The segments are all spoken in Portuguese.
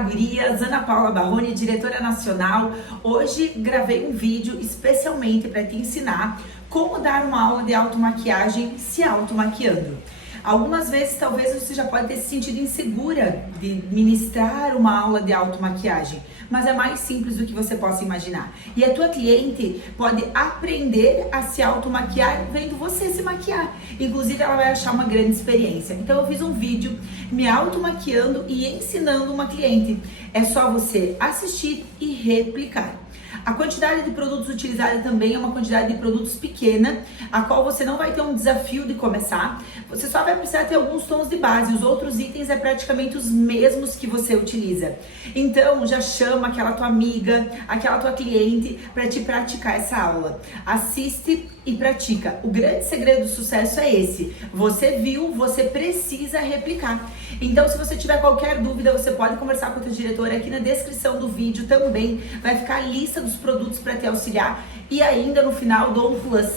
Gurias, Ana Paula Barroni, diretora nacional. Hoje gravei um vídeo especialmente para te ensinar como dar uma aula de automaquiagem se automaquiando. Algumas vezes talvez você já pode ter se sentido insegura de ministrar uma aula de automaquiagem, mas é mais simples do que você possa imaginar. E a tua cliente pode aprender a se automaquiar vendo você se maquiar. Inclusive ela vai achar uma grande experiência. Então eu fiz um vídeo me automaquiando e ensinando uma cliente. É só você assistir e replicar. A quantidade de produtos utilizada também é uma quantidade de produtos pequena, a qual você não vai ter um desafio de começar. Você só vai precisar ter alguns tons de base, os outros itens é praticamente os mesmos que você utiliza. Então já chama aquela tua amiga, aquela tua cliente para te praticar essa aula. Assiste e pratica. O grande segredo do sucesso é esse. Você viu, você precisa replicar. Então, se você tiver qualquer dúvida, você pode conversar com a tua diretora. Aqui na descrição do vídeo também vai ficar a lista dos produtos para te auxiliar. E ainda no final dou um plus,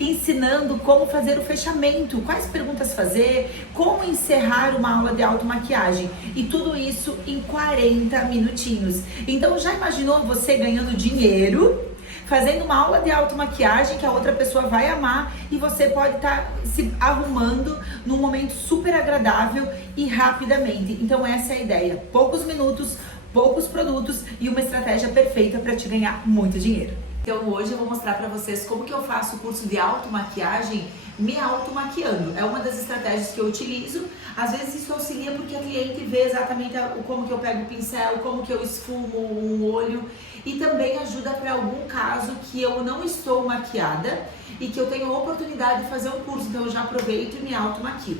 ensinando como fazer o fechamento, quais perguntas fazer, como encerrar uma aula de automaquiagem. E tudo isso em 40 minutinhos. Então, já imaginou você ganhando dinheiro fazendo uma aula de automaquiagem que a outra pessoa vai amar e você pode estar se arrumando num momento super agradável e rapidamente. Então essa é a ideia. Poucos minutos, poucos produtos e uma estratégia perfeita para te ganhar muito dinheiro. Então hoje eu vou mostrar para vocês como que eu faço o curso de automaquiagem me automaquiando. É uma das estratégias que eu utilizo. Às vezes isso auxilia porque a cliente vê exatamente como que eu pego o pincel, como que eu esfumo um olho, e também ajuda para algum caso que eu não estou maquiada e que eu tenho a oportunidade de fazer um curso, então eu já aproveito e me automaquio.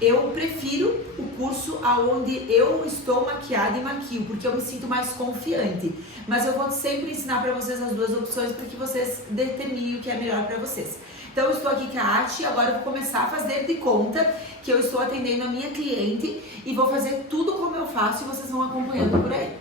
Eu prefiro o curso onde eu estou maquiada e maquio, porque eu me sinto mais confiante. Mas eu vou sempre ensinar para vocês as duas opções para que vocês determinem o que é melhor para vocês. Então eu estou aqui com a Ati, agora eu vou começar a fazer de conta que eu estou atendendo a minha cliente e vou fazer tudo como eu faço e vocês vão acompanhando por aí.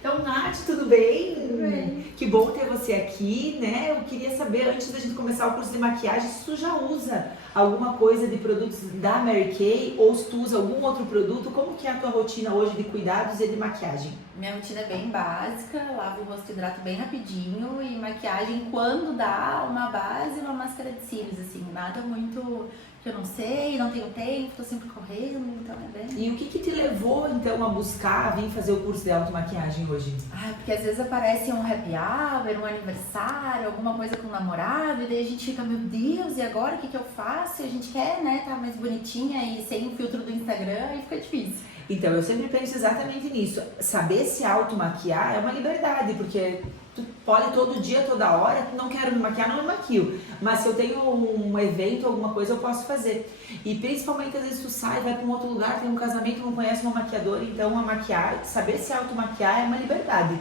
Então, Nath, tudo bem? Tudo bem. Que bom ter você aqui, né? Eu queria saber, antes da gente começar o curso de maquiagem, se tu já usa alguma coisa de produtos da Mary Kay ou se tu usa algum outro produto, como que é a tua rotina hoje de cuidados e de maquiagem? Minha rotina é bem básica, lavo o rosto, hidrato bem rapidinho e maquiagem quando dá uma base e uma máscara de cílios, assim, nada muito que eu não sei, não tenho tempo, tô sempre correndo, então é bem... E o que te levou, então, a buscar, a vir fazer o curso de automaquiagem hoje? Porque às vezes aparece um happy hour, um aniversário, alguma coisa com o namorado, e daí a gente fica, meu Deus, e agora o que eu faço? E a gente quer, né, tá mais bonitinha e sem o filtro do Instagram, e fica difícil. Então, eu sempre penso exatamente nisso. Saber se automaquiar é uma liberdade, porque tu pode todo dia, toda hora, não quero me maquiar, não me maquio. Mas se eu tenho um evento, alguma coisa, eu posso fazer. E principalmente, às vezes, tu sai, vai para um outro lugar, tem um casamento, não conhece uma maquiadora, então a maquiar, saber se automaquiar é uma liberdade.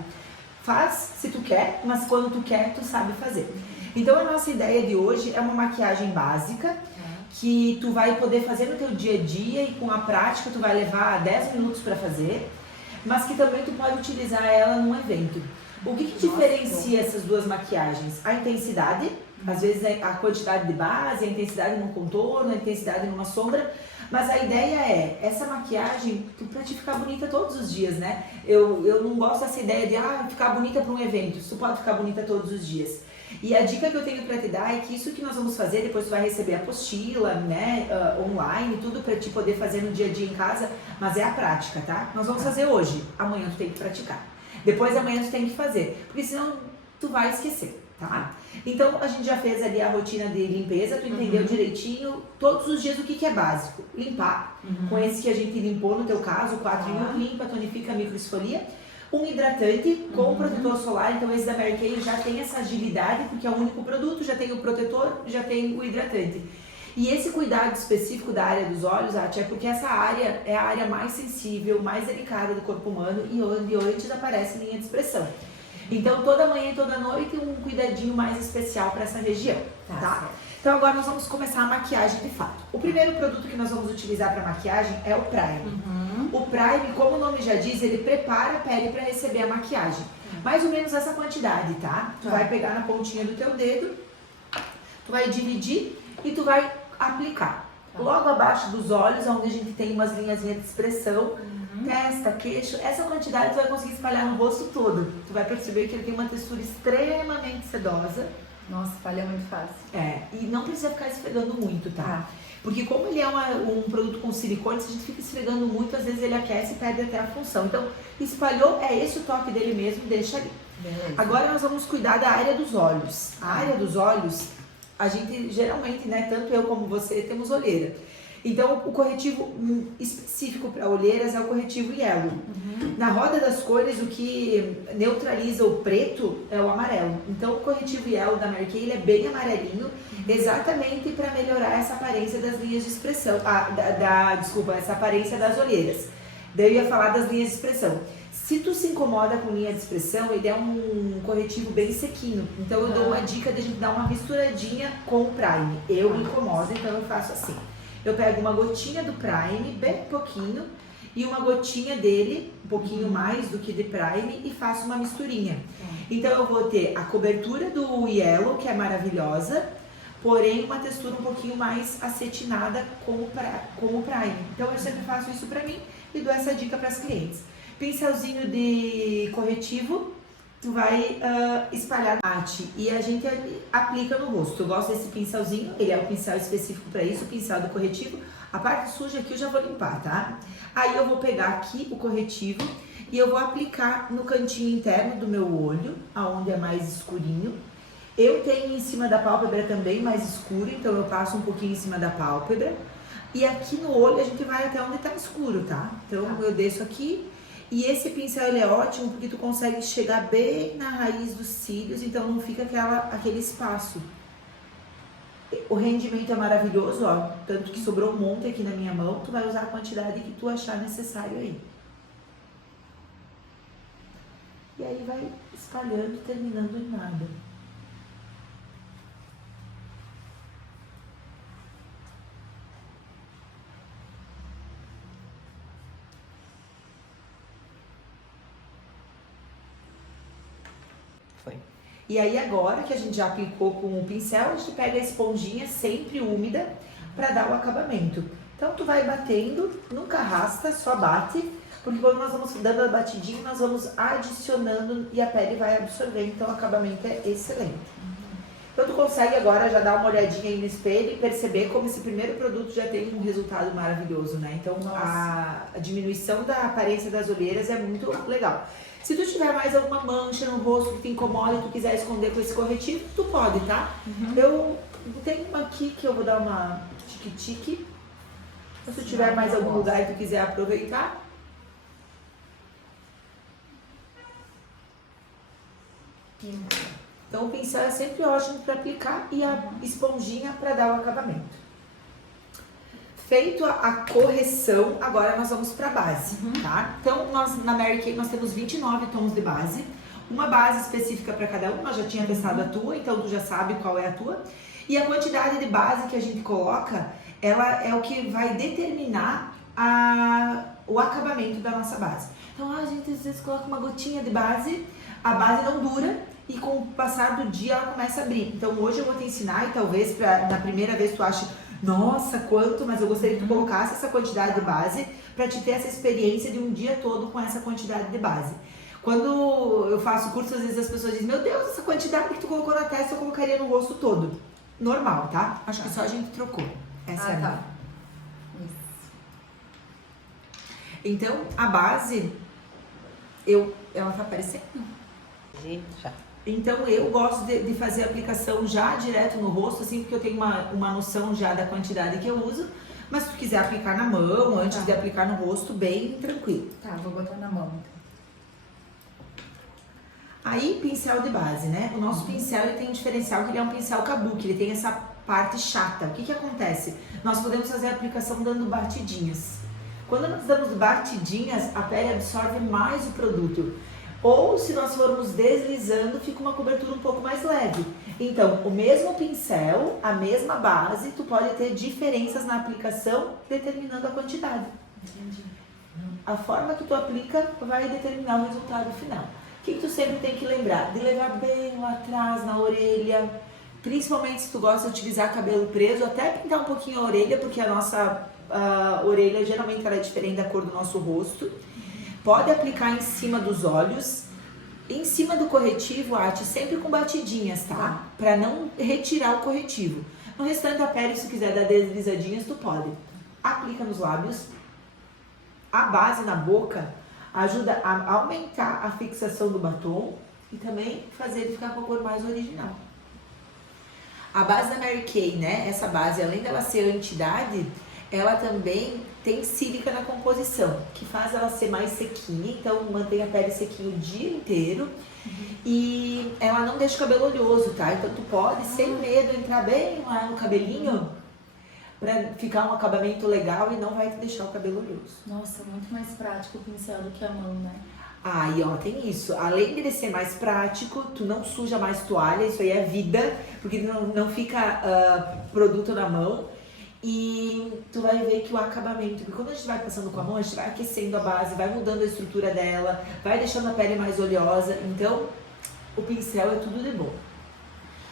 Faz se tu quer, mas quando tu quer, tu sabe fazer. Então, a nossa ideia de hoje é uma maquiagem básica, que tu vai poder fazer no teu dia a dia e com a prática tu vai levar 10 minutos para fazer, mas que também tu pode utilizar ela num evento. O que diferencia essas duas maquiagens? A intensidade, às vezes a quantidade de base, a intensidade num contorno, a intensidade numa sombra, mas a ideia é, essa maquiagem, pra te ficar bonita todos os dias, né? Eu não gosto dessa ideia de ficar bonita para um evento, tu pode ficar bonita todos os dias. E a dica que eu tenho para te dar é que isso que nós vamos fazer, depois tu vai receber a apostila, né, online, tudo para te poder fazer no dia a dia em casa, mas é a prática, tá? Nós vamos fazer hoje, amanhã tu tem que praticar. Depois amanhã tu tem que fazer, porque senão tu vai esquecer, tá? Então a gente já fez ali a rotina de limpeza, tu entendeu direitinho, todos os dias o que é básico? Limpar, com esse que a gente limpou no teu caso, o 4 em 1, limpa, tonifica, microesfolia. Um hidratante com protetor solar, então esse da Mary Kay já tem essa agilidade, porque é o único produto, já tem o protetor, já tem o hidratante. E esse cuidado específico da área dos olhos, Ati, é porque essa área é a área mais sensível, mais delicada do corpo humano e onde antes aparece linha de expressão. Então toda manhã e toda noite um cuidadinho mais especial para essa região, tá? Então agora nós vamos começar a maquiagem de fato. O primeiro produto que nós vamos utilizar para maquiagem é o Prime. O Prime, como o nome já diz, ele prepara a pele para receber a maquiagem. Mais ou menos essa quantidade, tá? Tu vai pegar na pontinha do teu dedo, tu vai dividir e tu vai aplicar. Logo abaixo dos olhos, onde a gente tem umas linhas de expressão, testa, queixo, essa quantidade tu vai conseguir espalhar no rosto todo. Tu vai perceber que ele tem uma textura extremamente sedosa. Nossa, espalha muito fácil. E não precisa ficar esfregando muito, tá? Porque como ele é um produto com silicone, se a gente fica esfregando muito, às vezes ele aquece e perde até a função. Então, espalhou, é esse o toque dele mesmo, deixa ali. Beleza. Agora nós vamos cuidar da área dos olhos. A área dos olhos, a gente geralmente, né, tanto eu como você, temos olheira. Então, o corretivo específico para olheiras é o corretivo Yellow. Na roda das cores, o que neutraliza o preto é o amarelo. Então, o corretivo Yellow da Mary Kay, ele é bem amarelinho, exatamente para melhorar essa aparência das linhas de expressão. Desculpa, essa aparência das olheiras. Daí eu ia falar das linhas de expressão. Se tu se incomoda com linha de expressão, ele é um corretivo bem sequinho. Então, eu dou uma dica de a gente dar uma misturadinha com o Prime. Eu me incomodo, então eu faço assim. Eu pego uma gotinha do Prime, bem pouquinho, e uma gotinha dele, um pouquinho mais do que de Prime, e faço uma misturinha. Então eu vou ter a cobertura do Yellow, que é maravilhosa, porém uma textura um pouquinho mais acetinada com o Prime. Então eu sempre faço isso pra mim e dou essa dica para as clientes. Pincelzinho de corretivo, tu vai espalhar na arte e a gente aplica no rosto. Eu gosto desse pincelzinho, ele é o pincel específico para isso, o pincel do corretivo. A parte suja aqui eu já vou limpar, tá? Aí eu vou pegar aqui o corretivo e eu vou aplicar no cantinho interno do meu olho, aonde é mais escurinho. Eu tenho em cima da pálpebra também mais escuro, então eu passo um pouquinho em cima da pálpebra. E aqui no olho a gente vai até onde tá escuro, tá? Então eu desço aqui. E esse pincel ele é ótimo porque tu consegue chegar bem na raiz dos cílios, então não fica aquele espaço. O rendimento é maravilhoso, ó, tanto que sobrou um monte aqui na minha mão, tu vai usar a quantidade que tu achar necessário aí. E aí vai espalhando, terminando em nada. Foi. E aí agora que a gente já aplicou com o pincel, a gente pega a esponjinha sempre úmida para dar o acabamento. Então tu vai batendo, nunca arrasta, só bate, porque quando nós vamos dando a batidinha, nós vamos adicionando e a pele vai absorver, então o acabamento é excelente. Então tu consegue agora já dar uma olhadinha aí no espelho e perceber como esse primeiro produto já tem um resultado maravilhoso, né? Então a diminuição da aparência das olheiras é muito legal. Se tu tiver mais alguma mancha no rosto que te incomoda e tu quiser esconder com esse corretivo, tu pode, tá? Eu tenho uma aqui que eu vou dar uma tique-tique. Se tu tiver mais algum lugar e tu quiser aproveitar. Então o pincel é sempre ótimo para aplicar e a esponjinha para dar o acabamento. Feito a correção, agora nós vamos para a base, tá? Então, na Mary Kay nós temos 29 tons de base, uma base específica para cada um, nós já tinha testado a tua, então tu já sabe qual é a tua. E a quantidade de base que a gente coloca, ela é o que vai determinar o acabamento da nossa base. Então, a gente às vezes coloca uma gotinha de base, a base não dura e com o passar do dia ela começa a abrir. Então, hoje eu vou te ensinar e talvez na primeira vez tu ache nossa, quanto, mas eu gostaria que tu colocasse essa quantidade de base para te ter essa experiência de um dia todo com essa quantidade de base. Quando eu faço curso, às vezes as pessoas dizem, meu Deus, essa quantidade que tu colocou na testa eu colocaria no rosto todo. Normal, tá? Acho que só a gente trocou. Essa é a minha. Então, a base, ela tá aparecendo? Já. Então eu gosto de fazer a aplicação já direto no rosto, assim, porque eu tenho uma noção já da quantidade que eu uso. Mas se tu quiser aplicar na mão, antes de aplicar no rosto, bem tranquilo. Tá, vou botar na mão. Aí, pincel de base, né? O nosso pincel ele tem um diferencial que ele é um pincel kabuki, ele tem essa parte chata. O que acontece? Nós podemos fazer a aplicação dando batidinhas. Quando nós damos batidinhas, a pele absorve mais o produto. Ou se nós formos deslizando, fica uma cobertura um pouco mais leve. Então, o mesmo pincel, a mesma base, tu pode ter diferenças na aplicação determinando a quantidade. Entendi. A forma que tu aplica vai determinar o resultado final. O que tu sempre tem que lembrar? De levar bem lá atrás, na orelha. Principalmente se tu gosta de utilizar cabelo preso, até pintar um pouquinho a orelha, porque a nossa a orelha geralmente ela é diferente da cor do nosso rosto. Pode aplicar em cima dos olhos. Em cima do corretivo, Ati, sempre com batidinhas, tá? Pra não retirar o corretivo. No restante da pele, se tu quiser dar deslizadinhas, tu pode. Aplica nos lábios. A base na boca ajuda a aumentar a fixação do batom e também fazer ele ficar com a cor mais original. A base da Mary Kay, né? Essa base, além dela ser anti-idade, ela também tem sílica na composição, que faz ela ser mais sequinha, então mantém a pele sequinha o dia inteiro. E ela não deixa o cabelo oleoso, tá? Então tu pode, sem medo, entrar bem lá no cabelinho pra ficar um acabamento legal e não vai te deixar o cabelo oleoso. Nossa, muito mais prático o pincel do que a mão, né? Aí, ó, tem isso. Além de ser mais prático, tu não suja mais toalha, isso aí é vida, porque não fica produto na mão. E tu vai ver que o acabamento, porque quando a gente vai passando com a mão, a gente vai aquecendo a base, vai mudando a estrutura dela, vai deixando a pele mais oleosa. Então, o pincel é tudo de bom.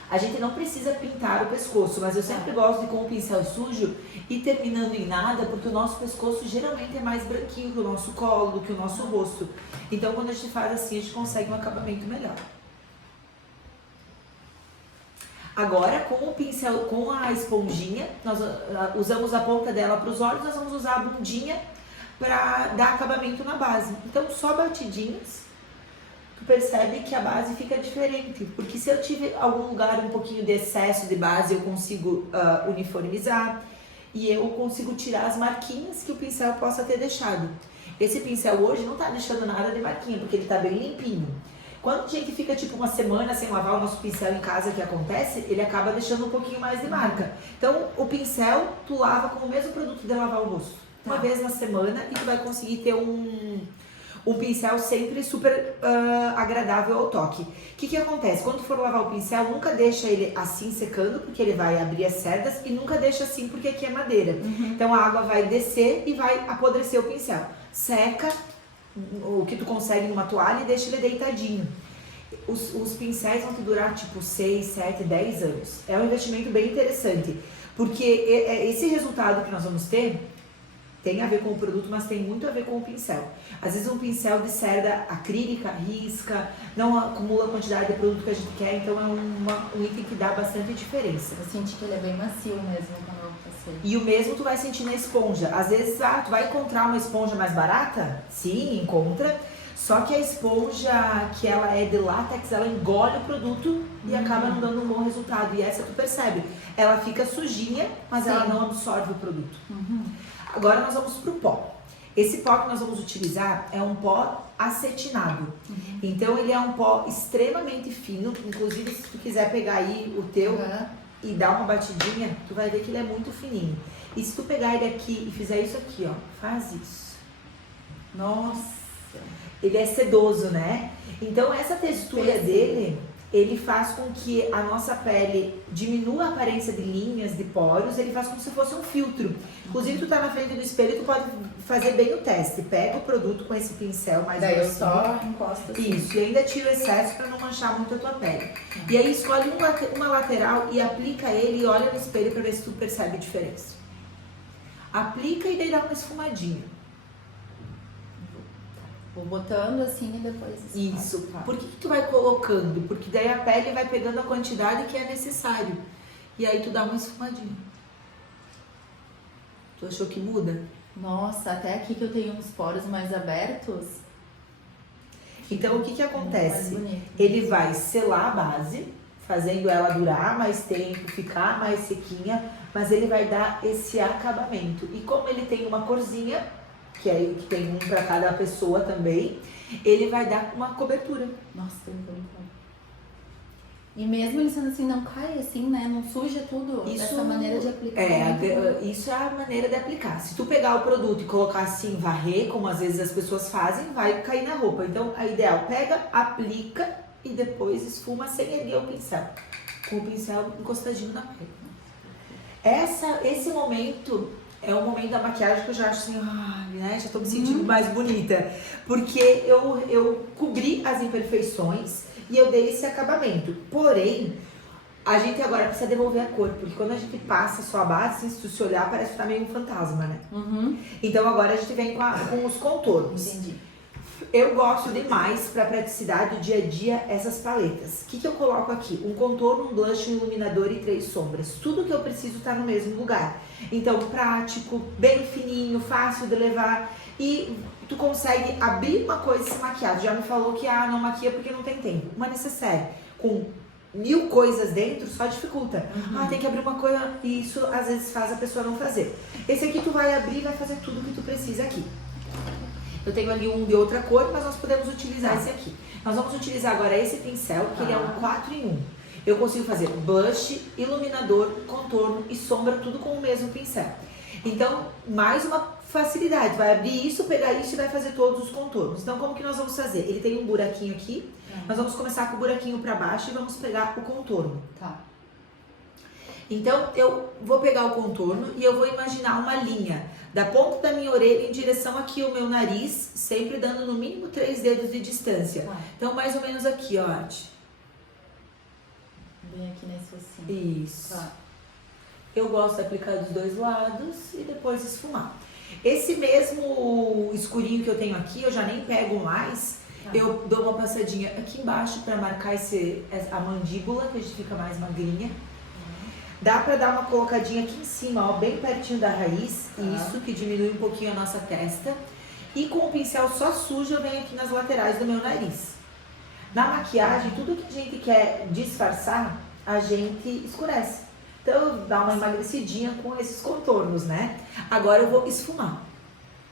A gente não precisa pintar o pescoço, mas eu sempre gosto de com o pincel sujo e terminando em nada, porque o nosso pescoço geralmente é mais branquinho que o nosso colo, do que o nosso rosto. Então, quando a gente faz assim, a gente consegue um acabamento melhor. Agora, com o pincel, com a esponjinha, nós usamos a ponta dela para os olhos, nós vamos usar a bundinha para dar acabamento na base. Então, só batidinhas, tu percebe que a base fica diferente. Porque se eu tiver algum lugar um pouquinho de excesso de base, eu consigo uniformizar e eu consigo tirar as marquinhas que o pincel possa ter deixado. Esse pincel hoje não tá deixando nada de marquinha, porque ele tá bem limpinho. Quando a gente fica tipo uma semana sem lavar o nosso pincel em casa, que acontece, ele acaba deixando um pouquinho mais de marca. Então, o pincel, tu lava com o mesmo produto de lavar o rosto. Uma vez na semana e tu vai conseguir ter um pincel sempre super agradável ao toque. O que acontece? Quando tu for lavar o pincel, nunca deixa ele assim secando, porque ele vai abrir as cerdas, e nunca deixa assim, porque aqui é madeira. Então, a água vai descer e vai apodrecer o pincel. Seca o que tu consegue numa toalha e deixa ele deitadinho. Os pincéis vão te durar tipo 6, 7, 10 anos. É um investimento bem interessante, porque esse resultado que nós vamos ter tem a ver com o produto, mas tem muito a ver com o pincel. Às vezes um pincel de cerda acrílica risca, não acumula a quantidade de produto que a gente quer, então é um item que dá bastante diferença. Eu senti que ele é bem macio mesmo quando eu passei. E o mesmo tu vai sentir na esponja. Às vezes, tu vai encontrar uma esponja mais barata? Sim, encontra. Só que a esponja, que ela é de látex, ela engole o produto e acaba não dando um bom resultado. E essa tu percebe. Ela fica sujinha, mas ela não absorve o produto. Agora nós vamos pro pó. Esse pó que nós vamos utilizar é um pó acetinado. Então ele é um pó extremamente fino. Inclusive, se tu quiser pegar aí o teu e dar uma batidinha, tu vai ver que ele é muito fininho. E se tu pegar ele aqui e fizer isso aqui, ó, faz isso. Nossa! Ele é sedoso, né? Então essa textura dele, ele faz com que a nossa pele diminua a aparência de linhas, de poros, ele faz como se fosse um filtro. Inclusive, tu tá na frente do espelho e tu pode fazer bem o teste. Pega o produto com esse pincel mais daí grossinho. eu só encosto assim. Isso, e ainda tira o excesso para não manchar muito a tua pele. E aí escolhe uma lateral e aplica ele e olha no espelho para ver se tu percebe a diferença. Aplica e daí dá uma esfumadinha. Vou botando assim e depois... Isso. Por que tu vai colocando? Porque daí a pele vai pegando a quantidade que é necessário. E aí tu dá uma esfumadinha. Tu achou que muda? Nossa, até aqui que eu tenho uns poros mais abertos. Então o que acontece? Mais bonito. Ele vai selar a base, fazendo ela durar mais tempo, ficar mais sequinha, mas ele vai dar esse acabamento. E como ele tem uma corzinha, que tem um para cada pessoa também, ele vai dar uma cobertura. Nossa, tem muito. E mesmo ele sendo assim, não cai assim, né? Não suja tudo. Essa maneira de aplicar. Isso é a maneira de aplicar. Se tu pegar o produto e colocar assim, varrer, como às vezes as pessoas fazem, vai cair na roupa. Então, a ideal, pega, aplica e depois esfuma sem erguer o pincel. Com o pincel encostadinho na pele. Esse momento é o momento da maquiagem que eu já acho assim, né? Já tô me sentindo mais bonita. Porque eu cobri as imperfeições e eu dei esse acabamento. Porém, A gente agora precisa devolver a cor, porque quando a gente passa só a base, se tu se olhar, parece que tá meio um fantasma, né? Então agora a gente vem com os contornos. Entendi. Eu gosto demais, para praticidade do dia a dia, essas paletas. O que eu coloco aqui? Um contorno, um blush, um iluminador e 3 sombras. Tudo que eu preciso tá no mesmo lugar. Então, prático, bem fininho, fácil de levar. E tu consegue abrir uma coisa e se maquiar. Tu já me falou que não maquia porque não tem tempo. Uma necessaire com 1000 coisas dentro só dificulta. Tem que abrir uma coisa e isso às vezes faz a pessoa não fazer. Esse aqui tu vai abrir e vai fazer tudo que tu precisa aqui. Eu tenho ali um de outra cor, mas nós podemos utilizar esse aqui. Nós vamos utilizar agora esse pincel, que ele é um 4 em 1. Eu consigo fazer blush, iluminador, contorno e sombra, tudo com o mesmo pincel. Então, mais uma facilidade. Vai abrir isso, pegar isso e vai fazer todos os contornos. Então, como que nós vamos fazer? Ele tem um buraquinho aqui. Nós vamos começar com o buraquinho para baixo e vamos pegar o contorno. Tá. Então, eu vou pegar o contorno e eu vou imaginar uma linha da ponta da minha orelha em direção aqui ao meu nariz, sempre dando no mínimo 3 dedos de distância. Tá. Então, mais ou menos aqui, ó, Arte. Bem aqui nesse focinho. Isso. Tá. Eu gosto de aplicar dos 2 lados e depois esfumar. Esse mesmo escurinho que eu tenho aqui, eu já nem pego mais. Tá. Eu dou uma passadinha aqui embaixo para marcar a mandíbula, que a gente fica mais magrinha. Dá pra dar uma colocadinha aqui em cima, ó, bem pertinho da raiz, isso, que diminui um pouquinho a nossa testa. E com o pincel só sujo, eu venho aqui nas laterais do meu nariz. Na maquiagem, tudo que a gente quer disfarçar, a gente escurece. Então, dá uma emagrecidinha com esses contornos, né? Agora eu vou esfumar.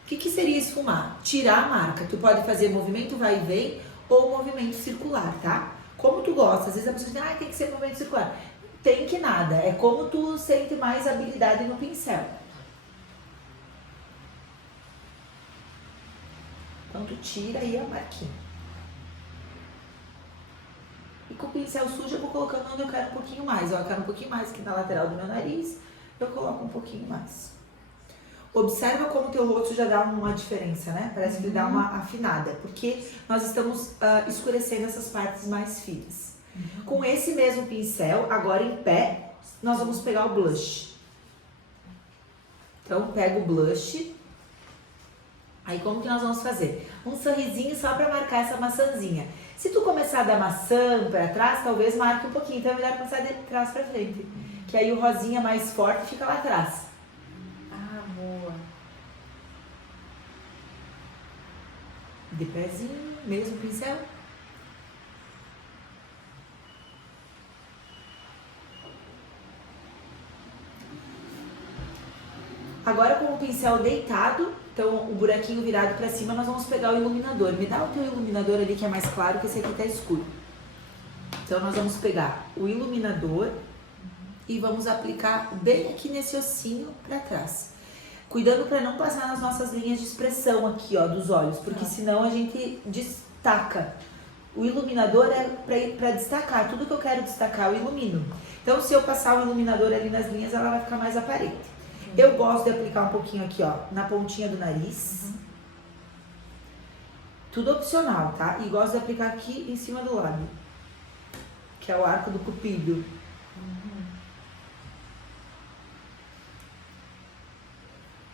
O que seria esfumar? Tirar a marca. Tu pode fazer movimento vai e vem ou movimento circular, tá? Como tu gosta. Às vezes a pessoa diz, tem que ser movimento circular. Tem que nada, é como tu sente mais habilidade no pincel. Então tu tira aí a marquinha. E com o pincel sujo eu vou colocando onde eu quero um pouquinho mais. Eu quero um pouquinho mais aqui na lateral do meu nariz, eu coloco um pouquinho mais. Observa como o teu rosto já dá uma diferença, né? Parece que ele dá uma afinada, porque nós estamos escurecendo essas partes mais finas. Com esse mesmo pincel, agora em pé, nós vamos pegar o blush. Então, pega o blush. Aí, como que nós vamos fazer? Um sorrisinho só para marcar essa maçãzinha. Se tu começar da maçã para trás, talvez marque um pouquinho. Então, é melhor começar de trás para frente. Que aí o rosinha mais forte fica lá atrás. Boa. De pezinho, mesmo pincel. Agora com o pincel deitado, então o buraquinho virado para cima, nós vamos pegar o iluminador. Me dá o teu iluminador ali que é mais claro, que esse aqui tá escuro. Então nós vamos pegar o iluminador e vamos aplicar bem aqui nesse ossinho para trás. Cuidando para não passar nas nossas linhas de expressão aqui, ó, dos olhos, porque senão a gente destaca. O iluminador é para destacar, tudo que eu quero destacar eu ilumino. Então se eu passar o iluminador ali nas linhas, ela vai ficar mais aparente. Eu gosto de aplicar um pouquinho aqui, ó, na pontinha do nariz. Tudo opcional, tá? E gosto de aplicar aqui em cima do lábio, que é o arco do cupido.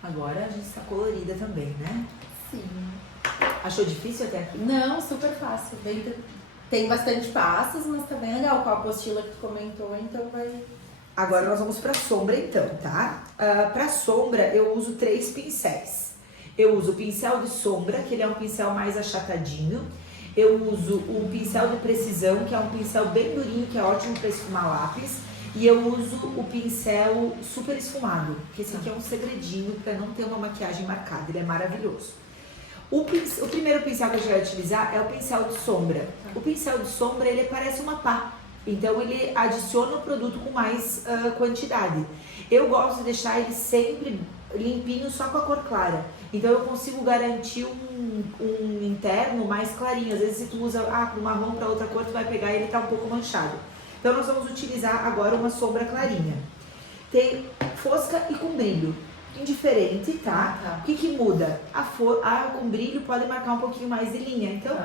Agora a gente está colorida também, né? Sim. Achou difícil até aqui? Não, super fácil. Tem bastante passos, mas tá bem legal com a apostila que tu comentou, então vai... Agora nós vamos para sombra então, tá? Para sombra eu uso 3 pincéis. Eu uso o pincel de sombra, que ele é um pincel mais achatadinho. Eu uso o pincel de precisão, que é um pincel bem durinho, que é ótimo para esfumar lápis. E eu uso o pincel super esfumado, que esse aqui é um segredinho para não ter uma maquiagem marcada, ele é maravilhoso. O primeiro pincel que a gente vai utilizar é o pincel de sombra. O pincel de sombra, ele parece uma pá. Então, ele adiciona o produto com mais quantidade. Eu gosto de deixar ele sempre limpinho, só com a cor clara. Então, eu consigo garantir um interno mais clarinho. Às vezes, se tu usa pro marrom para outra cor, tu vai pegar e ele tá um pouco manchado. Então, nós vamos utilizar agora uma sombra clarinha. Tem fosca e com brilho. Indiferente, tá? O que muda? A com brilho pode marcar um pouquinho mais de linha. Então,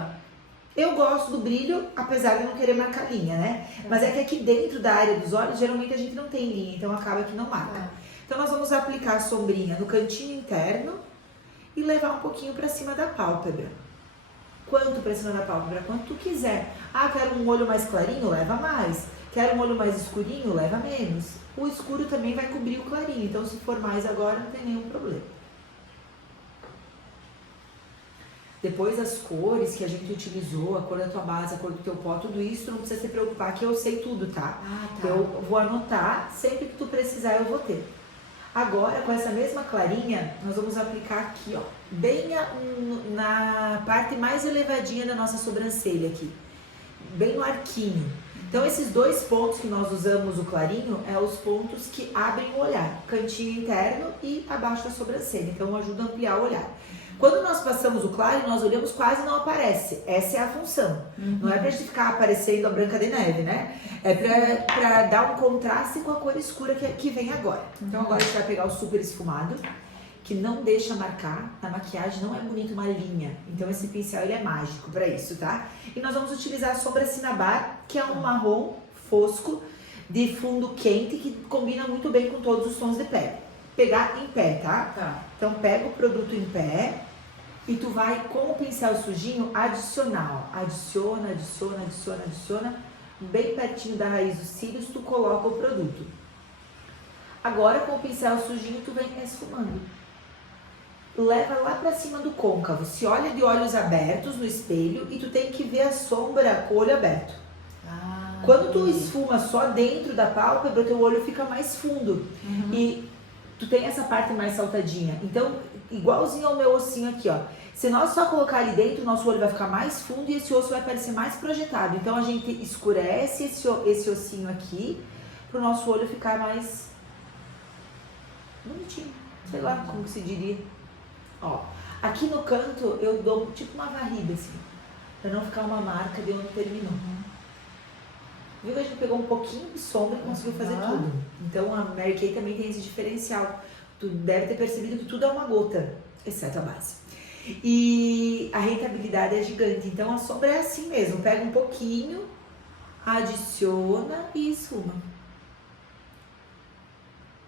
Eu gosto do brilho, apesar de não querer marcar linha, né? Mas é que aqui dentro da área dos olhos, geralmente a gente não tem linha, então acaba que não marca. Então nós vamos aplicar a sombrinha no cantinho interno e levar um pouquinho pra cima da pálpebra. Quanto pra cima da pálpebra? Quanto tu quiser. Ah, quero um olho mais clarinho? Leva mais. Quero um olho mais escurinho? Leva menos. O escuro também vai cobrir o clarinho, então se for mais agora não tem nenhum problema. Depois as cores que a gente utilizou, a cor da tua base, a cor do teu pó, tudo isso, tu não precisa se preocupar que eu sei tudo, tá? Tá. Eu vou anotar, sempre que tu precisar eu vou ter. Agora, com essa mesma clarinha, nós vamos aplicar aqui, ó, bem na parte mais elevadinha da nossa sobrancelha aqui, bem no arquinho. Então, esses dois pontos que nós usamos o clarinho, é os pontos que abrem o olhar, cantinho interno e abaixo da sobrancelha, então ajuda a ampliar o olhar. Quando nós passamos o claro, nós olhamos quase não aparece. Essa é a função. Não é pra gente ficar aparecendo a Branca de Neve, né? É pra dar um contraste com a cor escura que vem agora. Então agora a gente vai pegar o super esfumado, que não deixa marcar. Na maquiagem não é bonito uma linha. Então esse pincel ele é mágico pra isso, tá? E nós vamos utilizar a sombra Cinnabar, que é um marrom fosco de fundo quente, que combina muito bem com todos os tons de pele. Pegar em pé, tá? Então pega o produto em pé. E tu vai, com o pincel sujinho, adicionar, ó. Adiciona, bem pertinho da raiz dos cílios, tu coloca o produto. Agora, com o pincel sujinho, tu vem esfumando. Leva lá pra cima do côncavo, se olha de olhos abertos no espelho e tu tem que ver a sombra com o olho aberto. Quando tu esfuma só dentro da pálpebra, teu olho fica mais fundo. E tu tem essa parte mais saltadinha. Então, igualzinho ao meu ossinho aqui, ó. Se nós só colocar ali dentro, nosso olho vai ficar mais fundo e esse osso vai parecer mais projetado. Então, a gente escurece esse ossinho aqui pro nosso olho ficar mais bonitinho. Sei lá como se diria. Ó, aqui no canto eu dou tipo uma varrida assim, pra não ficar uma marca de onde terminou. Viu que a gente pegou um pouquinho de sombra e conseguiu fazer tudo. Então, a Mary Kay também tem esse diferencial. Tu deve ter percebido que tudo é uma gota, exceto a base. E a rentabilidade é gigante. Então, a sombra é assim mesmo. Pega um pouquinho, adiciona e esfuma.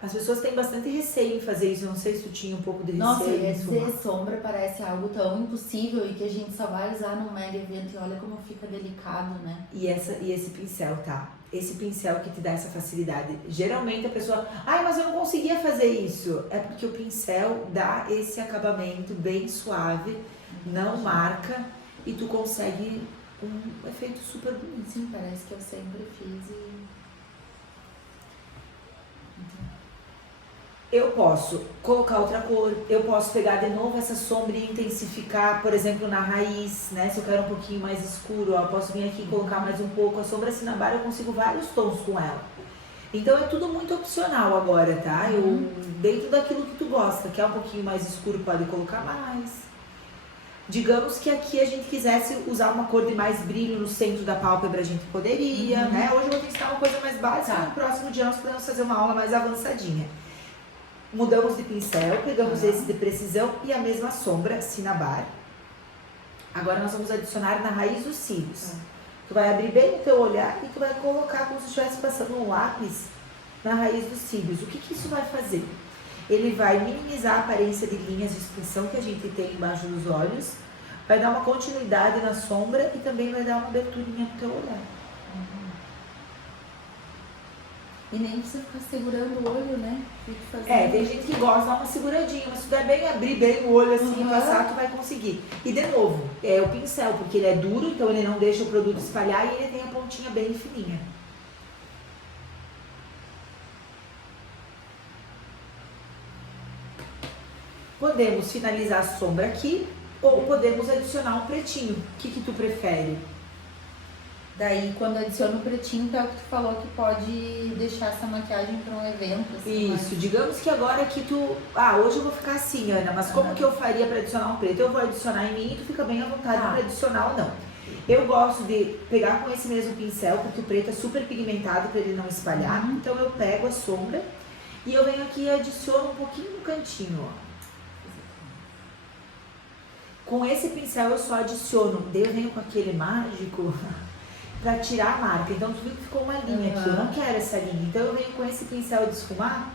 As pessoas têm bastante receio em fazer isso. Eu não sei se tu tinha um pouco de receio. Nossa, e sombra parece algo tão impossível e que a gente só vai usar num mega evento e olha como fica delicado, né? E esse pincel, tá? Esse pincel que te dá essa facilidade. Geralmente a pessoa, ai, mas eu não conseguia fazer isso. É porque o pincel dá esse acabamento bem suave, não marca e tu consegue um efeito super bonito. Sim, parece que eu sempre fiz e... Eu posso colocar outra cor, eu posso pegar de novo essa sombra e intensificar, por exemplo, na raiz, né? Se eu quero um pouquinho mais escuro, ó, eu posso vir aqui e colocar mais um pouco. A sombra Cinnabar eu consigo vários tons com ela. Então é tudo muito opcional agora, tá? Dentro daquilo que tu gosta, quer um pouquinho mais escuro, pode colocar mais. Digamos que aqui a gente quisesse usar uma cor de mais brilho no centro da pálpebra, a gente poderia, né? Hoje eu vou te ensinar uma coisa mais básica, no próximo dia nós podemos fazer uma aula mais avançadinha. Mudamos de pincel, pegamos esse de precisão e a mesma sombra Cinnabar. Agora nós vamos adicionar na raiz dos cílios. Tu vai abrir bem o teu olhar e tu vai colocar como se estivesse passando um lápis na raiz dos cílios. O que isso vai fazer? Ele vai minimizar a aparência de linhas de expressão que a gente tem embaixo dos olhos, vai dar uma continuidade na sombra e também vai dar uma aberturinha pro teu olhar. E nem precisa ficar segurando o olho, né? Tem gente que gosta de dar uma seguradinha, mas se tu der bem, abrir bem o olho assim e passar, tu vai conseguir. E de novo, é o pincel, porque ele é duro, então ele não deixa o produto espalhar e ele tem a pontinha bem fininha. Podemos finalizar a sombra aqui, ou podemos adicionar um pretinho. O que tu prefere? Daí, quando adiciona o pretinho, é o que tu falou que pode deixar essa maquiagem para um evento. Assim, isso, digamos que agora que tu... hoje eu vou ficar assim, Ana, mas como que eu faria para adicionar um preto? Eu vou adicionar em mim e tu fica bem à vontade para adicionar ou não. Eu gosto de pegar com esse mesmo pincel, porque o preto é super pigmentado para ele não espalhar. Então eu pego a sombra e eu venho aqui e adiciono um pouquinho no cantinho, ó. Com esse pincel eu só adiciono, daí eu venho com aquele mágico pra tirar a marca. Então tu viu que ficou uma linha aqui, eu não quero essa linha. Então eu venho com esse pincel de esfumar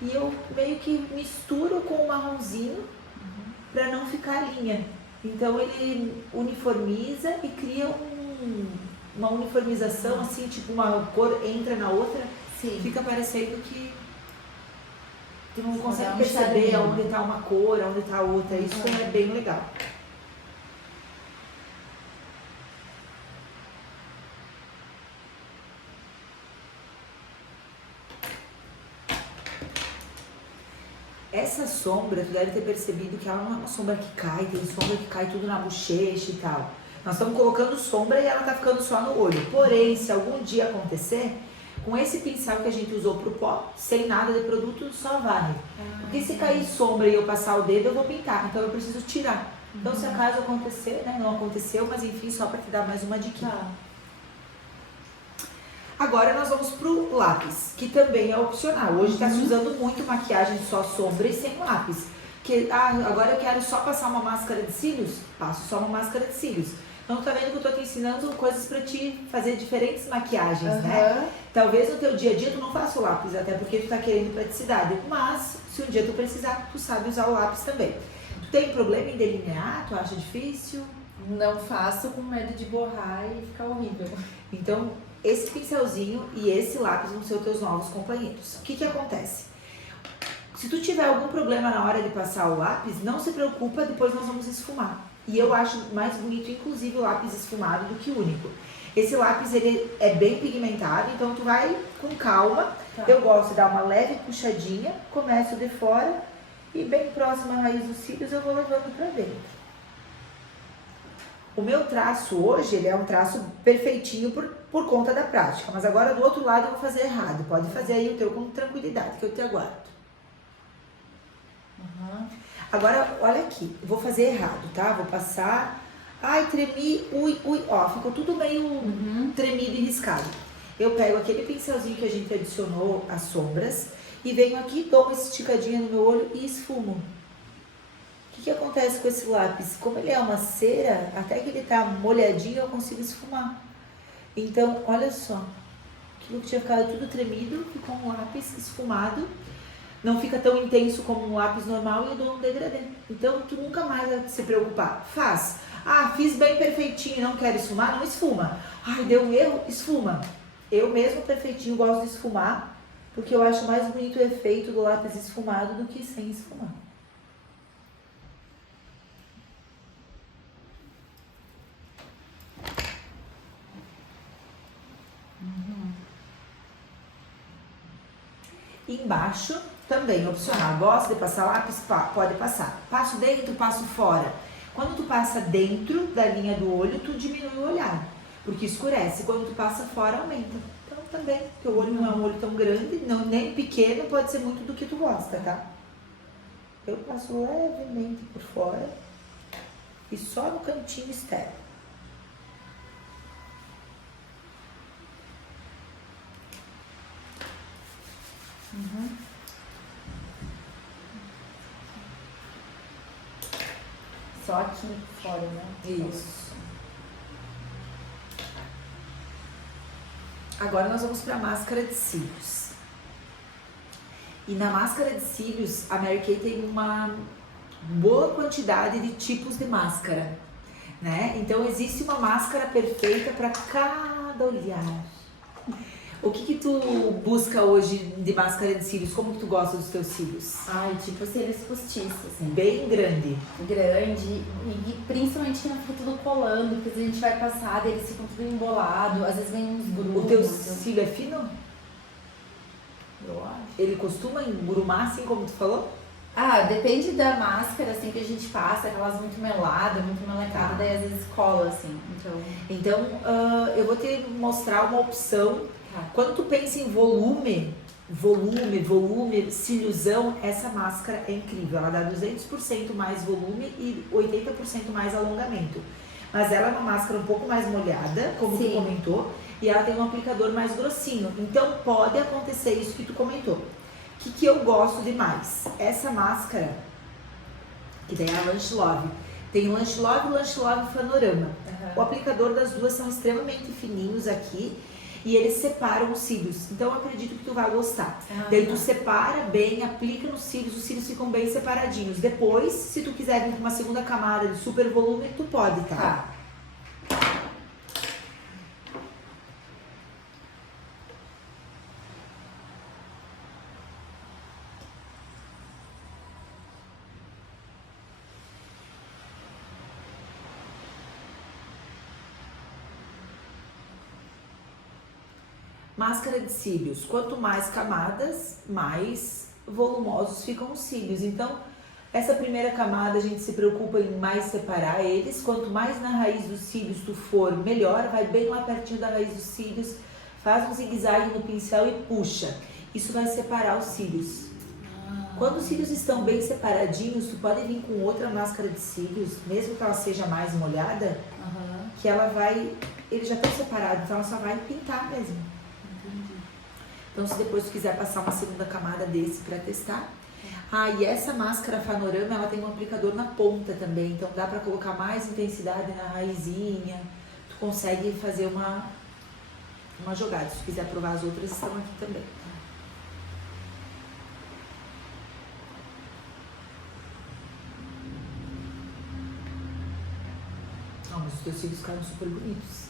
e eu meio que misturo com o marronzinho pra não ficar linha. Então ele uniformiza e cria uma uniformização, assim, tipo uma cor entra na outra, Sim. fica parecendo que tu não consegue um perceber charminho. onde tá uma cor, onde tá outra. Isso é bem legal. Essa sombra, tu deve ter percebido que ela não é uma sombra que cai, tem sombra que cai tudo na bochecha e tal. Nós estamos colocando sombra e ela tá ficando só no olho. Porém, se algum dia acontecer, com esse pincel que a gente usou pro pó, sem nada de produto, só vai. Porque se cair sombra e eu passar o dedo, eu vou pintar. Então eu preciso tirar. Então se acaso acontecer, né, não aconteceu, mas enfim, só para te dar mais uma dica. Agora nós vamos pro lápis, que também é opcional. Hoje está se usando muito maquiagem só sombra e sem lápis. Que, agora eu quero só passar uma máscara de cílios, passo só uma máscara de cílios. Então tá vendo que eu tô te ensinando coisas para te fazer diferentes maquiagens, né? Talvez no teu dia a dia tu não faça o lápis, até porque tu tá querendo praticidade. Mas se um dia tu precisar, tu sabe usar o lápis também. Tu tem problema em delinear? Tu acha difícil? Não faço com medo de borrar e ficar horrível. Então esse pincelzinho e esse lápis vão ser os teus novos companheiros. O que que acontece? Se tu tiver algum problema na hora de passar o lápis, não se preocupa, depois nós vamos esfumar. E eu acho mais bonito, inclusive, o lápis esfumado do que o único. Esse lápis, ele é bem pigmentado, então tu vai com calma. Eu gosto de dar uma leve puxadinha, começo de fora e bem próximo à raiz dos cílios eu vou levando pra dentro. O meu traço hoje, ele é um traço perfeitinho por conta da prática, mas agora do outro lado eu vou fazer errado. Pode fazer aí o teu com tranquilidade, que eu te aguardo. Agora, olha aqui, eu vou fazer errado, tá? Vou passar, ai, tremi, ui, ó, ficou tudo meio tremido e riscado. Eu pego aquele pincelzinho que a gente adicionou as sombras e venho aqui, dou uma esticadinha no meu olho e esfumo. O que acontece com esse lápis? Como ele é uma cera, até que ele tá molhadinho eu consigo esfumar. Então, olha só, aquilo que tinha ficado tudo tremido, ficou um lápis esfumado. Não fica tão intenso como um lápis normal e eu dou um degradê. Então, tu nunca mais vai se preocupar. Faz. Ah, fiz bem perfeitinho e não quero esfumar? Não esfuma. Ai, deu um erro? Esfuma. Eu mesmo perfeitinho gosto de esfumar, porque eu acho mais bonito o efeito do lápis esfumado do que sem esfumar. Embaixo, também opcional. Gosta de passar lápis? Pode passar. Passo dentro, passo fora. Quando tu passa dentro da linha do olho, tu diminui o olhar, porque escurece. Quando tu passa fora, aumenta. Então também, teu olho não é um olho tão grande, não, nem pequeno, pode ser muito do que tu gosta, tá? Eu passo levemente por fora e só no cantinho externo. Só aqui fora, né? Isso. Agora nós vamos para a máscara de cílios. E na máscara de cílios, a Mary Kay tem uma boa quantidade de tipos de máscara, né? Então existe uma máscara perfeita para cada olhar. O que tu busca hoje de máscara de cílios? Como que tu gosta dos teus cílios? Ai, tipo cílios postiços, assim. Bem grande. Grande e principalmente que não fica tudo colando, porque a gente vai passar, eles ficam tudo embolado, às vezes vem uns grumos. O teu cílio é fino? Eu acho. Ele costuma engrumar assim como tu falou? Ah, depende da máscara, assim, que a gente passa, aquelas muito meladas, muito melecadas, daí às vezes cola, assim, Então, eu vou te mostrar uma opção. Quando tu pensa em volume, cíliozão, essa máscara é incrível. Ela dá 200% mais volume e 80% mais alongamento. Mas ela é uma máscara um pouco mais molhada, como tu comentou, e ela tem um aplicador mais grossinho. Então, pode acontecer isso que tu comentou. O que eu gosto demais? Essa máscara, que daí é a Lunch Love, Tem o Lash Love e o Lash Love Panorama. Uhum. O aplicador das duas são extremamente fininhos aqui e eles separam os cílios. Então eu acredito que tu vai gostar. Daí tu separa bem, aplica nos cílios, os cílios ficam bem separadinhos. Depois, se tu quiser vir com uma segunda camada de super volume, tu pode, tá? Máscara de cílios, quanto mais camadas, mais volumosos ficam os cílios. Então, essa primeira camada a gente se preocupa em mais separar eles. Quanto mais na raiz dos cílios tu for, melhor. Vai bem lá pertinho da raiz dos cílios, faz um zigue-zague no pincel e puxa. Isso vai separar os cílios. Quando os cílios estão bem separadinhos, tu pode vir com outra máscara de cílios, mesmo que ela seja mais molhada, que ela vai... Eles já estão separados, então ela só vai pintar mesmo. Então, se depois tu quiser passar uma segunda camada desse pra testar. E essa máscara Panorama, ela tem um aplicador na ponta também. Então, dá pra colocar mais intensidade na raizinha. Tu consegue fazer uma jogada. Se tu quiser provar as outras, estão aqui também. Mas os teus cílios ficaram super bonitos.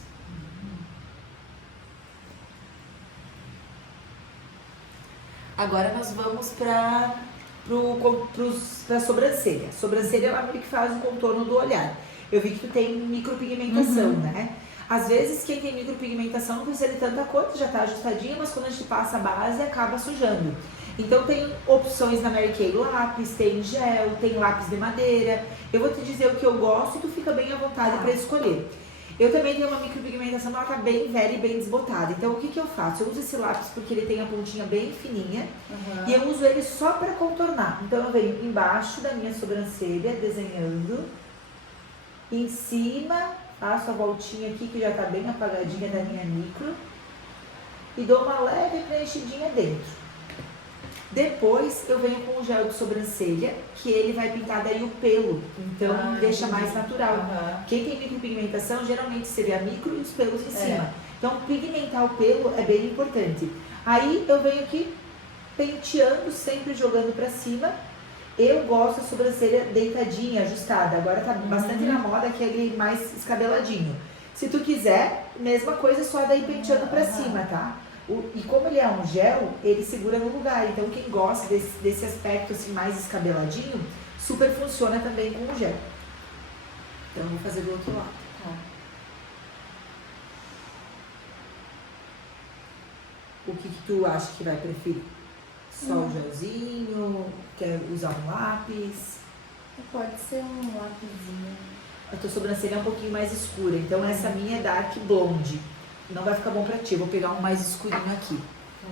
Agora nós vamos para a sobrancelha. A sobrancelha ela meio que faz o contorno do olhar. Eu vi que tu tem micropigmentação, né? Às vezes quem tem micropigmentação não precisa de tanta cor, já tá ajustadinha, mas quando a gente passa a base acaba sujando. Então tem opções na Mary Kay lápis, tem gel, tem lápis de madeira. Eu vou te dizer o que eu gosto e tu fica bem à vontade para escolher. Eu também tenho uma micropigmentação, mas ela tá bem velha e bem desbotada. Então, o que eu faço? Eu uso esse lápis porque ele tem a pontinha bem fininha. E eu uso ele só para contornar. Então, eu venho embaixo da minha sobrancelha, desenhando. Em cima, faço a voltinha aqui, que já tá bem apagadinha da minha micro. E dou uma leve preenchidinha dentro. Depois, eu venho com o gel de sobrancelha, que ele vai pintar daí o pelo. Então, deixa mais natural. Quem tem micropigmentação, geralmente você vê a micro e os pelos em cima. Então, pigmentar o pelo é bem importante. Aí, eu venho aqui penteando, sempre jogando pra cima. Eu gosto da sobrancelha deitadinha, ajustada. Agora tá bastante na moda aquele mais escabeladinho. Se tu quiser, mesma coisa, só daí penteando pra cima, tá? E como ele é um gel, ele segura no lugar. Então, quem gosta desse aspecto assim, mais escabeladinho, super funciona também com o gel. Então, eu vou fazer do outro lado. O que tu acha que vai preferir? Só o gelzinho? Quer usar um lápis? Pode ser um lápisinho. A tua sobrancelha é um pouquinho mais escura. Então, essa minha é Dark Blonde. Não vai ficar bom pra ti, eu vou pegar um mais escurinho aqui. Tá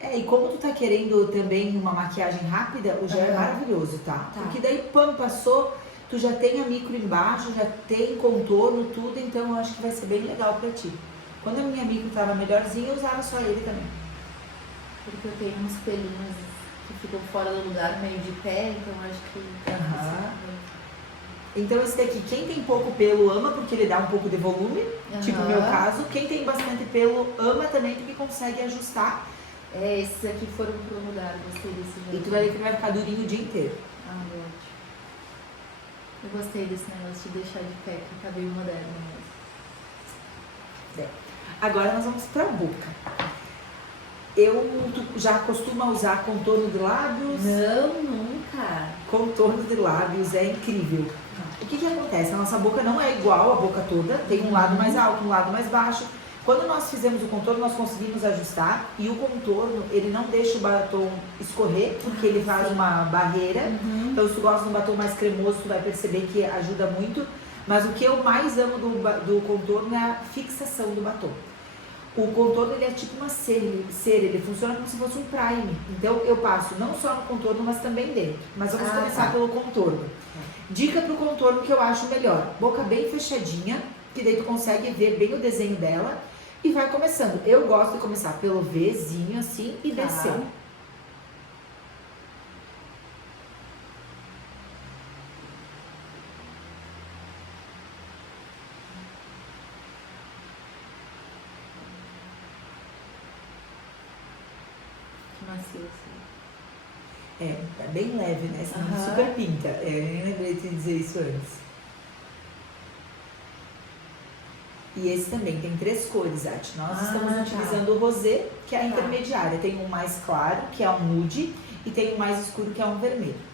bem. E como tu tá querendo também uma maquiagem rápida, o gel é maravilhoso, tá? Porque daí, pam, passou, tu já tem a micro embaixo, já tem contorno, tudo, então eu acho que vai ser bem legal pra ti. Quando a minha micro tava melhorzinha, eu usava só ele também. Porque eu tenho uns pelinhos que ficam fora do lugar, meio de pé, então eu acho que... Então esse daqui, quem tem pouco pelo ama porque ele dá um pouco de volume, tipo o meu caso. Quem tem bastante pelo ama também porque consegue ajustar. Esses aqui foram pro lugar, gostei desse jeito. E tu vai ver que ele vai ficar durinho o dia inteiro. Ótimo. Eu gostei desse negócio de deixar de pé, que tá bem moderno mesmo. Agora nós vamos pra boca. Tu já costuma usar contorno de lábios? Não, nunca. Contorno de lábios é incrível. O que acontece? A nossa boca não é igual a boca toda, tem um lado mais alto, um lado mais baixo. Quando nós fizemos o contorno, nós conseguimos ajustar e o contorno, ele não deixa o batom escorrer, porque ele faz uma barreira. Então, se tu gosta de um batom mais cremoso, tu vai perceber que ajuda muito. Mas o que eu mais amo do contorno é a fixação do batom. O contorno ele é tipo uma cera, ele funciona como se fosse um prime. Então eu passo não só no contorno, mas também dentro. Mas vamos começar pelo contorno. Dica pro contorno que eu acho melhor: boca bem fechadinha, que daí tu consegue ver bem o desenho dela. E vai começando. Eu gosto de começar pelo Vzinho assim e descer. macio, assim. É bem leve, né? Senão super pinta. Eu nem lembrei de dizer isso antes. E esse também tem 3 cores, Ati. Nós estamos utilizando o rosé, que é a intermediária. Tem um mais claro, que é um nude, e tem um mais escuro, que é um vermelho.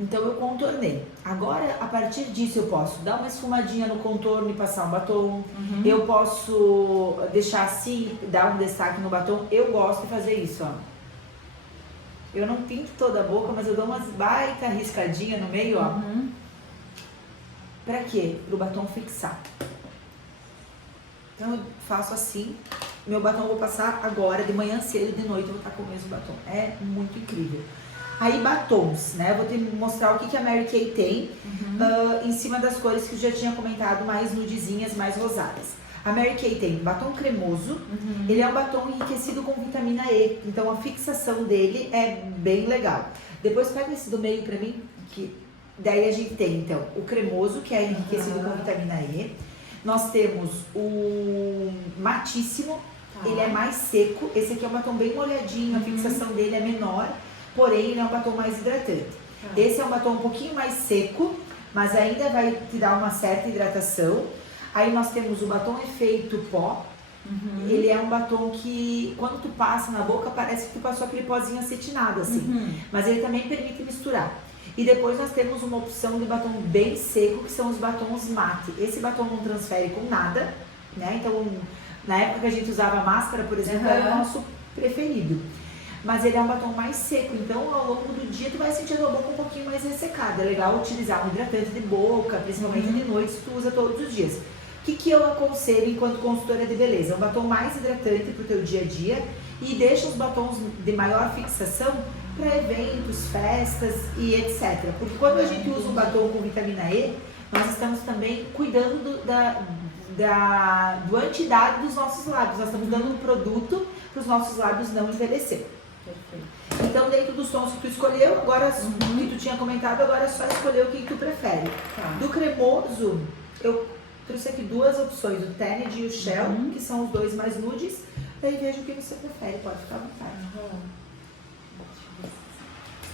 Então eu contornei. Agora, a partir disso, eu posso dar uma esfumadinha no contorno e passar um batom. Eu posso deixar assim, dar um destaque no batom. Eu gosto de fazer isso, ó. Eu não pinto toda a boca, mas eu dou umas baita riscadinha no meio, ó. Pra quê? Pro batom fixar. Então eu faço assim. Meu batom eu vou passar agora, de manhã cedo, de noite eu vou estar com o mesmo batom. É muito incrível. Aí batons, né? Eu vou te mostrar o que a Mary Kay tem em cima das cores que eu já tinha comentado, mais nudezinhas, mais rosadas. A Mary Kay tem batom cremoso, ele é um batom enriquecido com vitamina E, então a fixação dele é bem legal. Depois pega esse do meio pra mim, que daí a gente tem então o cremoso, que é enriquecido com vitamina E. Nós temos o matíssimo, ele é mais seco, esse aqui é um batom bem molhadinho, a fixação dele é menor. Porém, ele é um batom mais hidratante. Esse é um batom um pouquinho mais seco, mas ainda vai te dar uma certa hidratação. Aí nós temos o batom efeito pó. Ele é um batom que, quando tu passa na boca, parece que tu passou aquele pozinho acetinado, assim. Mas ele também permite misturar. E depois nós temos uma opção de batom bem seco, que são os batons mate. Esse batom não transfere com nada, né? Então, na época que a gente usava máscara, por exemplo, era o nosso preferido. Mas ele é um batom mais seco, então ao longo do dia tu vai sentir a tua boca um pouquinho mais ressecada. É legal utilizar um hidratante de boca, principalmente de noite, se tu usa todos os dias. O que eu aconselho enquanto consultora de beleza? Um batom mais hidratante pro teu dia a dia e deixa os batons de maior fixação para eventos, festas e etc. Porque quando a gente usa um batom com vitamina E, nós estamos também cuidando do antidado dos nossos lábios. Nós estamos dando um produto para os nossos lábios não envelhecer. Então, dentro dos tons que tu escolheu, agora que tu tinha comentado, agora é só escolher o que tu prefere. Do cremoso, eu trouxe aqui 2 opções, o Tanned e o Shell, que são os 2 mais nudes. Daí veja o que você prefere, pode ficar à vontade.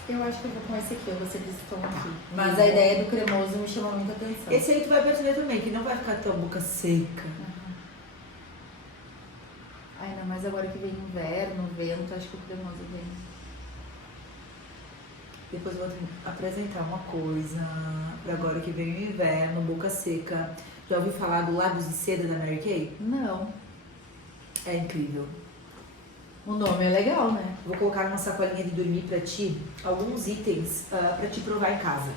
Eu acho que eu vou com esse aqui, eu gostei desse tom aqui. Mas a ideia do cremoso me chamou muita atenção. Esse aí tu vai perceber também, que não vai ficar tua boca seca. Ainda mais agora que vem inverno, vento, acho que o cremoso vem. Depois eu vou te apresentar uma coisa para agora que vem o inverno, boca seca. Já ouviu falar do lábios de seda da Mary Kay? Não. É incrível. O nome é legal, né? Vou colocar numa sacolinha de dormir pra ti alguns itens pra te provar em casa.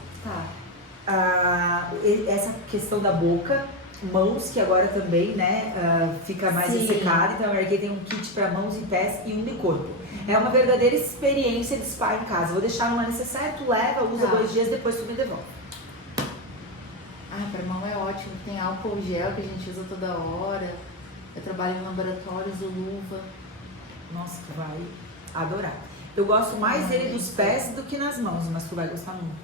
Essa questão da boca, mãos, que agora também, né, fica mais ressecada. Então a Mary Kay tem um kit pra mãos e pés e um de corpo. É uma verdadeira experiência de spa em casa. Vou deixar numa necessaire, tu leva, usa 2 dias, depois tu me devolve. Pra mão é ótimo, tem álcool gel que a gente usa toda hora. Eu trabalho em laboratórios, uso luva. Nossa, tu vai adorar. Eu gosto mais dele dos pés do que nas mãos, mas tu vai gostar muito.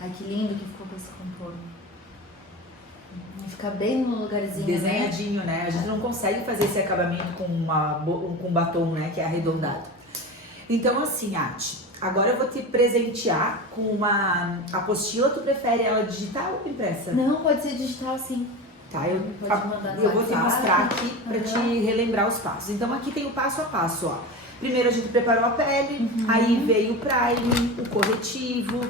Ai, que lindo que ficou com esse contorno. Fica bem no lugarzinho, desenhadinho, né? A gente não consegue fazer esse acabamento com batom, né? Que é arredondado. Então, assim, Ati, agora eu vou te presentear com uma apostila. Tu prefere ela digital ou impressa? Não, pode ser digital, sim. Tá, eu vou te mostrar aqui pra te relembrar os passos. Então aqui tem o passo a passo, ó. Primeiro a gente preparou a pele, aí veio o primer, o corretivo,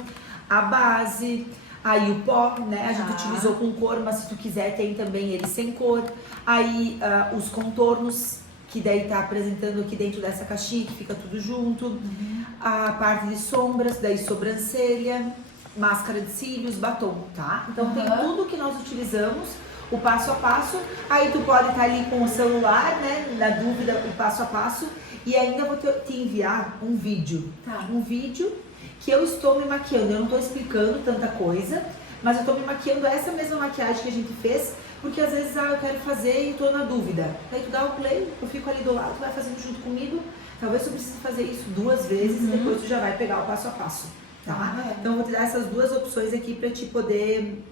a base, aí o pó, né? A gente utilizou com cor, mas se tu quiser tem também ele sem cor. Aí os contornos, que daí tá apresentando aqui dentro dessa caixinha, que fica tudo junto. A parte de sombras, daí sobrancelha, máscara de cílios, batom, tá? Então tem tudo que nós utilizamos. O passo a passo, aí tu pode estar ali com o celular, né, na dúvida, o passo a passo, e ainda vou te enviar um vídeo, um vídeo que eu estou me maquiando. Eu não estou explicando tanta coisa, mas eu estou me maquiando essa mesma maquiagem que a gente fez, Porque às vezes, eu quero fazer e tô na dúvida. Aí tu dá o play, eu fico ali do lado, tu vai fazendo junto comigo. Talvez tu precise fazer isso 2 vezes e depois tu já vai pegar o passo a passo, tá? Então eu vou te dar essas 2 opções aqui pra te poder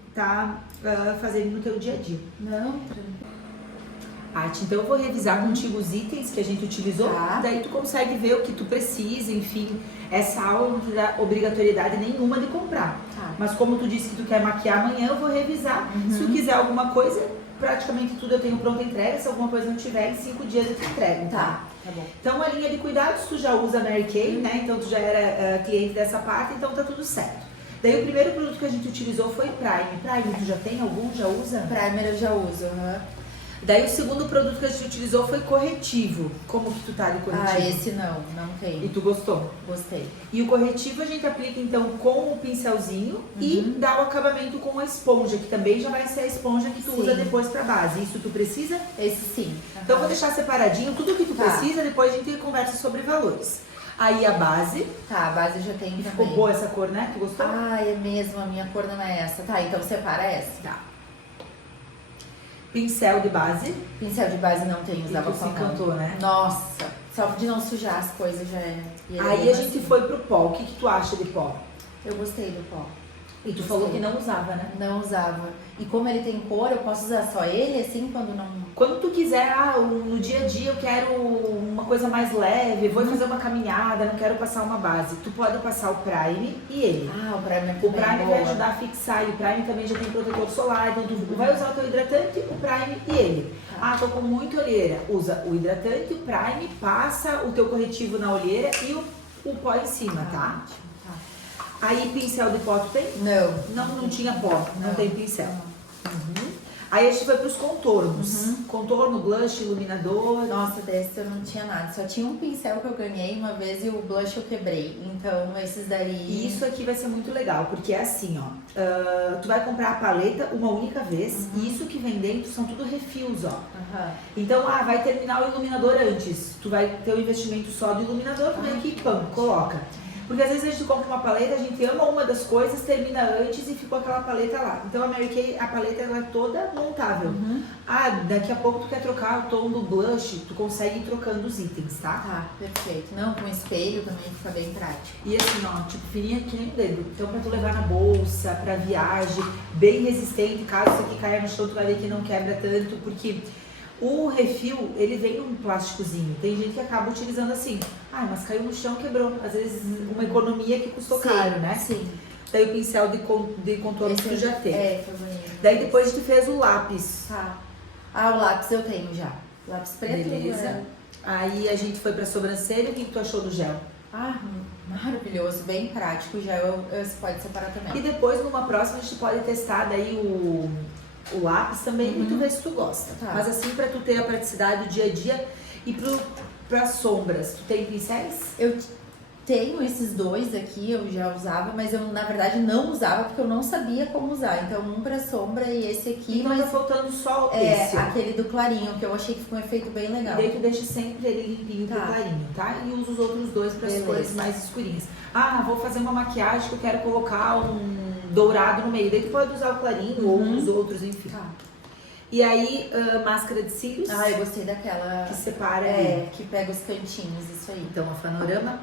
fazendo no teu dia a dia. Não, tranquilo. Então eu vou revisar contigo os itens que a gente utilizou, daí tu consegue ver o que tu precisa, enfim. Essa aula não te dá obrigatoriedade nenhuma de comprar. Mas como tu disse que tu quer maquiar amanhã, eu vou revisar. Se tu quiser alguma coisa, praticamente tudo eu tenho pronta entrega. Se alguma coisa não tiver, em 5 dias eu te entrego. Tá bom. Então a linha de cuidados, tu já usa a Mary Kay, né? Então tu já era cliente dessa parte, então tá tudo certo. Daí o primeiro produto que a gente utilizou foi Prime. Prime, tu já tem algum? Já usa? Primer eu já uso, Daí o segundo produto que a gente utilizou foi corretivo. Como que tu tá de corretivo? Esse não tem. E tu gostou? Gostei. E o corretivo a gente aplica então com o pincelzinho e dá o acabamento com a esponja, que também já vai ser a esponja que tu usa depois pra base. Isso tu precisa? Esse sim. Então eu vou deixar separadinho tudo que tu precisa, depois a gente conversa sobre valores. Aí a base. A base eu já tenho também. Ficou boa essa cor, né? Tu gostou? É mesmo, a minha cor não é essa. Então separa essa. Tá. Pincel de base. Pincel de base não tem, usava só. Se encantou, né? Nossa, só de não sujar as coisas já é. Aí a gente foi pro pó. O que tu acha de pó? Eu gostei do pó. E tu falou que não usava, né? Não usava. E como ele tem cor, eu posso usar só ele assim quando não... Quando tu quiser, no dia a dia eu quero uma coisa mais leve, vou fazer uma caminhada, não quero passar uma base. Tu pode passar o Prime e ele. O Prime O Prime vai ajudar a fixar e o Prime também já tem protetor solar, então tu vai usar o teu hidratante, o Prime e ele. Tô com muita olheira. Usa o hidratante, o Prime, passa o teu corretivo na olheira e o pó em cima, tá? Aí pincel de pó tu tem? Não tinha pó, não tem pincel. Aí a gente foi pros contornos. Contorno, blush, iluminador. Nossa, desse eu não tinha nada. Só tinha um pincel que eu ganhei uma vez e o blush eu quebrei. Então esses daí... E isso aqui vai ser muito legal, porque é assim, tu vai comprar a paleta uma única vez e isso que vem dentro são tudo refis, Então, vai terminar o iluminador antes. Tu vai ter o investimento só do iluminador, tu vem aqui e coloca. Porque às vezes a gente compra uma paleta, a gente ama uma das coisas, termina antes e ficou aquela paleta lá. Então a Mary Kay, a paleta ela é toda montável. Daqui a pouco tu quer trocar o tom do blush, tu consegue ir trocando os itens, tá? Perfeito. Não, com espelho também fica bem prático. E assim, tipo fininha que nem o dedo. Então pra tu levar na bolsa, pra viagem, bem resistente, caso isso aqui caia no chão, tu vai ver que não quebra tanto, porque... O refil, ele vem num plásticozinho. Tem gente que acaba utilizando assim. Mas caiu no chão, quebrou. Às vezes uma economia que custou caro, né? Sim. Daí o pincel de contorno que tu já tem. Foi bonito. Daí depois tu fez o lápis. O lápis eu tenho já. Lápis preto. Beleza. Aí a gente foi pra sobrancelha. O que tu achou do gel? Maravilhoso, bem prático. O gel você pode separar também. E depois, numa próxima, a gente pode testar daí o lápis também e tu vê se tu gosta. Mas assim, pra tu ter a praticidade do dia a dia e pras sombras, tu tem pincéis? Eu tenho esses 2 aqui, eu já usava, mas eu na verdade não usava porque eu não sabia como usar. Então um pra sombra e esse aqui. Então tá faltando só esse. Aquele do clarinho, que eu achei que ficou um efeito bem legal. E daí tu deixa sempre ele limpinho pro clarinho, tá? E usa os outros 2 pras cores mais escurinhas. Vou fazer uma maquiagem que eu quero colocar um dourado no meio. Daí tu pode usar o clarinho ou os outros, enfim. E aí, máscara de cílios. Eu gostei daquela... Que separa ali. Que pega os cantinhos, isso aí. Então, a Fanorama.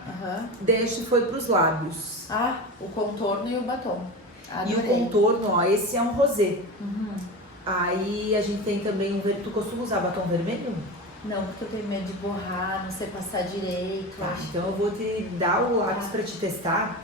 Deixa foi pros lábios. O contorno e o batom. Adorei. E o contorno, esse é um rosé. Aí a gente tem também tu costuma usar batom vermelho? Não, porque eu tenho medo de borrar, não sei passar direito. Então eu vou te dar o lápis pra te testar.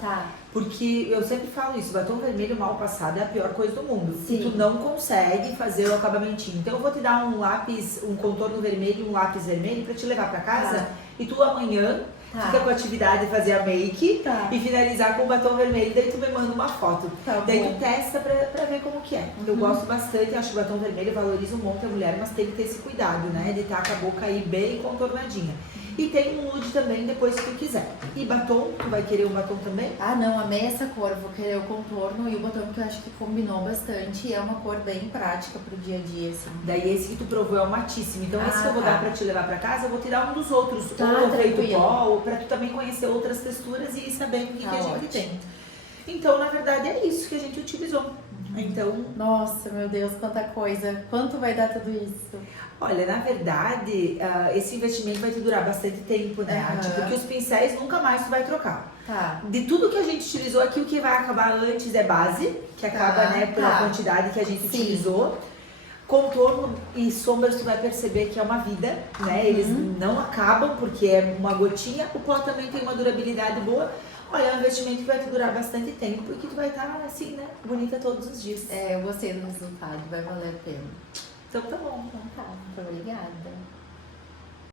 Porque eu sempre falo isso, batom vermelho mal passado é a pior coisa do mundo. E tu não consegue fazer o acabamentinho. Então eu vou te dar um lápis, um contorno vermelho e um lápis vermelho pra te levar pra casa. E tu amanhã fica com a atividade de fazer a make e finalizar com o batom vermelho. Daí tu me manda uma foto. Daí tu testa pra ver como que é. Eu gosto bastante, acho que o batom vermelho valoriza um monte a mulher, mas tem que ter esse cuidado, né? De estar com a boca aí bem contornadinha. E tem um nude também, depois se tu quiser. E batom, tu vai querer um batom também? Não, amei essa cor, vou querer o contorno e o batom que eu acho que combinou bastante. E é uma cor bem prática pro dia a dia, assim. Daí esse que tu provou é o matíssimo. Então esse que eu vou dar pra te levar pra casa, eu vou te dar um dos outros. Ou feito pó, ou pra tu também conhecer outras texturas e saber o que a gente tem. Então, na verdade, é isso que a gente utilizou. Então, Nossa, meu Deus, quanta coisa. Quanto vai dar tudo isso? olha, na verdade, esse investimento vai te durar bastante tempo, né? Aham. Porque os pincéis nunca mais tu vai trocar. Tá. De tudo que a gente utilizou aqui, o que vai acabar antes é base, que acaba, Tá, né, pela tá. quantidade que a gente Sim. utilizou. Contorno e sombras tu vai perceber que é uma vida, né? Eles não acabam porque é uma gotinha. O pó também tem uma durabilidade boa. Olha, é um investimento que vai te durar bastante tempo e que tu vai estar assim, né, bonita todos os dias. É, eu gostei do resultado, vai valer a pena. Então tá bom. Então tá, muito obrigada.